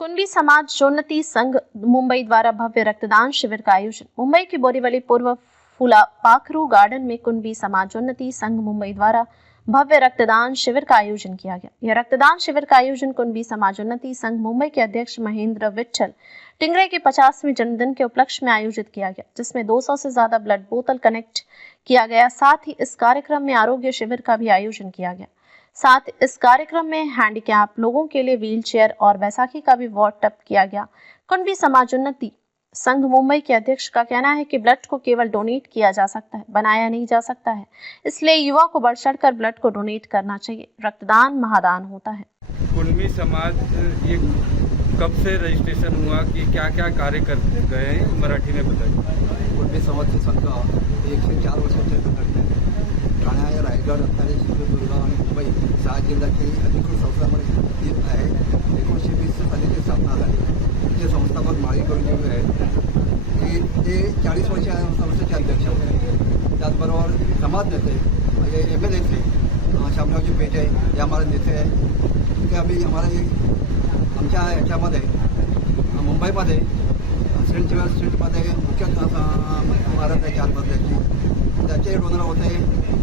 कुणबी समाज जोन्नती संघ मुंबई द्वारा भव्य रक्तदान शिविर का आयोजन। मुंबई की बोरीवली पूर्व फूला पाखरू गार्डन में कुणबी समाज जोन्नती संघ मुंबई द्वारा भव्य रक्तदान शिविर का आयोजन किया गया। यह रक्तदान शिविर का आयोजन कुणबी समाज जोन्नती संघ मुंबई के अध्यक्ष महेंद्र विट्ठल टिंगरे के 50वें जन्मदिन के उपलक्ष्य में आयोजित किया गया, जिसमें 200 से ज्यादा ब्लड बोतल कनेक्ट किया गया। साथ ही इस कार्यक्रम में आरोग्य शिविर का भी आयोजन किया गया। साथ इस कार्यक्रम में हैंडीकैप लोगों के लिए व्हील चेयर और बैसाखी का भी वार्ड अप किया गया। कुणबी समाज उन्नति संघ मुंबई के अध्यक्ष का कहना है कि ब्लड को केवल डोनेट किया जा सकता है, बनाया नहीं जा सकता है, इसलिए युवा को बढ़ चढ़कर ब्लड को डोनेट करना चाहिए। रक्तदान महादान होता है। कुणबी समाज ये कब से रजिस्ट्रेशन हुआ कि क्या क्या कार्य करते गए हैं, मराठी में बताइए। कुणबी समाजचे संघ 104 वर्षाचे संघटना आहे। ठाणे, रायगड, रत्नागिरी, सिंधुदुर्ग आणि मुंबई 6 जिल्ह्याची अधिकृत संस्थापन येत आहे। 1920 साली ते स्थापना झाली। तिचे संस्थापक माळीकरजी आहेत ते 40 वर्षाचे अध्यक्ष होते। त्याचबरोबर समाज नेते म्हणजे MLA शामरावजी पेठे हे हमारे नेते आहे। ते आम्ही आमच्या याच्यामध्ये मुंबईमध्ये सेंट जेव्हन स्ट्रीटमध्ये मुख्य इमारत आहे 4 मजल्याची, त्याचे डोनर होते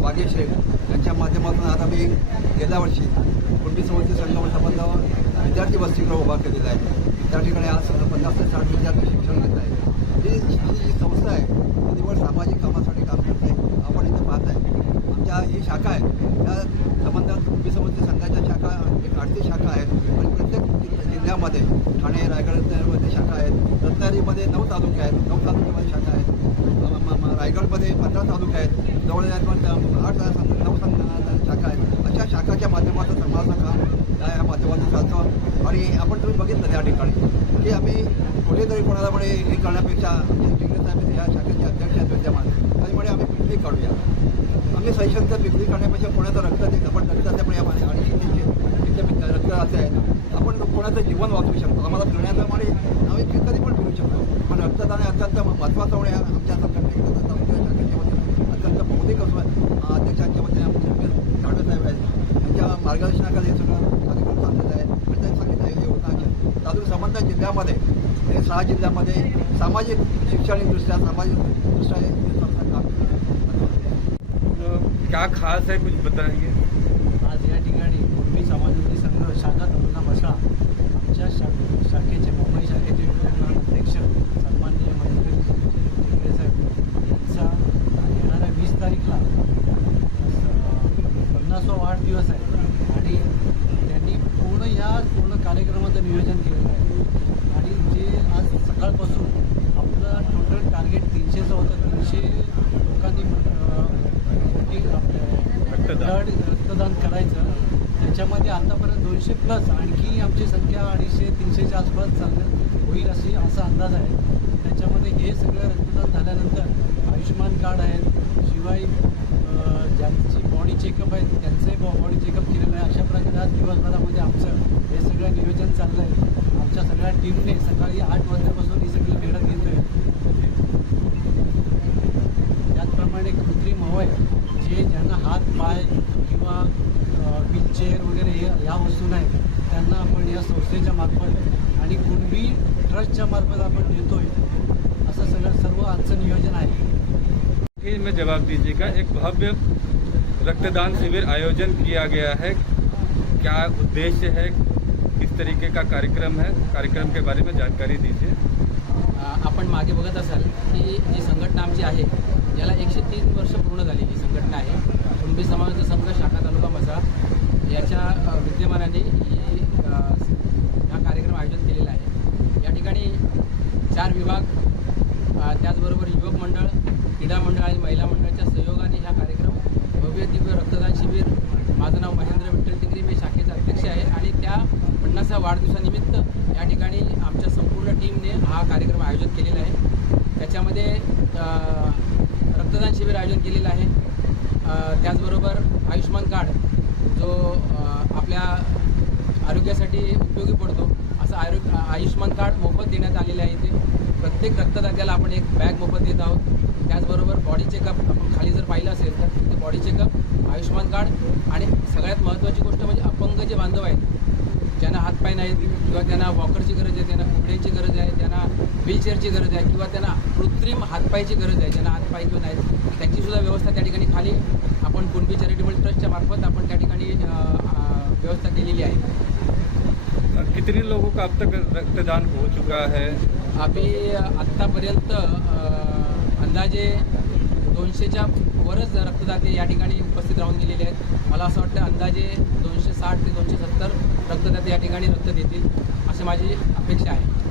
वागेश यांच्या माध्यमातून आता मी गेल्या वर्षी कुणबी समाजचे संघ विद्यार्थी वसतिगृह उभा केलेला आहे। त्या ठिकाणी आज 50 ते 60 विद्यार्थी शिक्षण घेत आहेत। ही जी संस्था आहे ती निवड सामाजिक कामासाठी काम करते। आपण इथे पाहत आहे आमच्या ही शाखा आहे, त्या संबंधात कुणबी समाजच्या संघाच्या शाखा एक 38 शाखा आहेत आणि प्रत्येक जिल्ह्यामध्ये ठाणे, रायगडमध्ये शाखा आहेत, रत्नागिरीमध्ये 9 तालुके आहेत, 9 तालुक्यामध्ये शाखा आहेत, रायगडमध्ये 15 तालुके आहेत, जवळ 9 शाखा आहेत। अशा शाखाच्या माध्यमातून समाजाचं काम या माध्यमातून चालतं। आणि आपण तुम्ही बघितलं त्या ठिकाणी की आम्ही कुठेतरी कोणाला म्हणे हे करण्यापेक्षा टिंगरे साहेब या शाखेचे अध्यक्ष आहेत विद्यमान, त्यामुळे आम्ही पिकनिक काढूया। आम्ही सैशनचं पिकनिक काढण्यापेक्षा कोणाचं रक्त देत आपण रक्ताच्यामुळे आणि तिथे रक्तदाते आहेत, आपण कोणाचं जीवन वाचवू शकतो। आम्हाला फिरण्याप्रमाणे आम्ही कधी पण फिरू शकतो, पण रक्तदान हे अत्यंत महत्त्वाचं होणे आमच्या शाखेच्या वतीने अत्यंत बौद्धिक अध्यक्षांच्या वतीने आमचे ठाणे साहेब आहेत, त्यांच्या मार्गदर्शनाखाली हे सगळं कार्यक्रम चाललेलं आहे। आणि त्यांनी सांगितलं हे योजनाच्या तालुका संबंध जिल्ह्यामध्ये हे 6 जिल्ह्यामध्ये सामाजिक शैक्षणिकदृष्ट्या सामाजिकदृष्ट्या हे संस्था काम क्या खास है, कुछ बताएंगे। आज या ठिकाणी कुणबी समाजोन्नती संघ शाखा तालुका म्हसळा आमच्या शाखेचे मुंबई शाखेचे अध्यक्ष सन्माननीय महेंद्र टिंगरे साहेब यांचा येणाऱ्या 20 तारीखला 50वा वाढदिवस आहे आणि त्यांनी पूर्ण कार्यक्रमाचं नियोजन केलेलं आहे। आणि जे आज सकाळपासून आपलं टोटल टार्गेट 300चं होतं, 300 लोकांनी रक्तदान करायचं। त्याच्यामध्ये आतापर्यंत 200+ आणखी आमची संख्या 250-300च्या आसपास होईल असा अंदाज आहे। त्याच्यामध्ये हे सगळं रक्तदान झाल्यानंतर आयुष्यमान कार्ड आहेत, शिवाय ज्यांची बॉडी चेकअप आहे त्यांचे बॉडी चेकअप केलेलं आहे। अशा प्रकारे आज दिवसभरामध्ये आमचं हे सगळं नियोजन चाललं आहे। आमच्या सगळ्या टीमने सकाळी 8 वाजल्यापासून ही सगळी मेहनत घेतो आहे। त्याचप्रमाणे कृत्रिम अवयव जे ज्यांना हात पाय किंवा व्हीलचेअर वगैरे या वस्तू नाहीत त्यांना आपण या संस्थेच्या मार्फत आणि कुणबी ट्रस्टच्या मार्फत आपण देतोय। असं सर्व आजचं नियोजन आहे। में जवाब दीजिएगा। एक भव्य रक्तदान शिविर आयोजन किया गया है, क्या उद्देश्य है, किस तरीके का कार्यक्रम है, कार्यक्रम के बारे में जानकारी दीजिए। आपण मागे बघत असाल की जी संघटना आमची आहे याला 103 वर्ष पूर्ण झाली। ही संघटना आहे कुणबी समाज संघ शाखा तालुका म्हसळा याच्या विद्यमानाने हा कार्यक्रम आयोजित केलेला आहे। या ठिकाणी 4 विभाग, त्याचबरोबर युवक मंडळ, क्रीडा मंडळ आणि महिला मंडळाच्या सहयोगाने हा कार्यक्रम भव्य दिव्य रक्तदान शिबिर। माझं नाव महेंद्र विठ्ठल टिंगरे, मी शाखेचा अध्यक्ष आहे आणि त्या 50व्या वाढदिवसानिमित्त या ठिकाणी आमच्या संपूर्ण टीमने हा कार्यक्रम आयोजित केलेला आहे। त्याच्यामध्ये रक्तदान शिबिर आयोजन केलेलं आहे। त्याचबरोबर आयुष्यमान कार्ड जो आपल्या आरोग्यासाठी उपयोगी पडतो असं आयुष्यमान कार्ड मोफत देण्यात आलेलं आहे। इथे प्रत्येक रक्तदात्याला आपण एक बॅग मोफत देत आहोत। त्याचबरोबर बॉडी चेकअप आपण खाली जर पाहिलं असेल तर तिथे बॉडी चेकअप, आयुष्यमान कार्ड आणि सगळ्यात महत्त्वाची गोष्ट म्हणजे अपंग जे बांधव आहेत ज्यांना हातपाय नाहीत किंवा त्यांना वॉकरची गरज आहे, त्यांना घोड्याची गरज आहे, त्यांना व्हीलचेअरची गरज आहे किंवा त्यांना कृत्रिम हातपायची गरज आहे, ज्यांना हातपाय किंवा नाहीत त्यांचीसुद्धा व्यवस्था त्या ठिकाणी खाली आपण कुणबी चॅरिटेबल ट्रस्टच्या मार्फत आपण त्या ठिकाणी व्यवस्था केलेली आहे. कितने लोगों का अब तक रक्तदान हो चुका है? अभी आत्तापर्यंत अंदाजे 200च्या वरच रक्तदाते या ठिकाणी उपस्थित राहून गेलेले आहेत. मला असं वाटतं अंदाजे 260 ते 270 रक्तदाते या ठिकाणी रक्त देतील अशी माझी अपेक्षा आहे.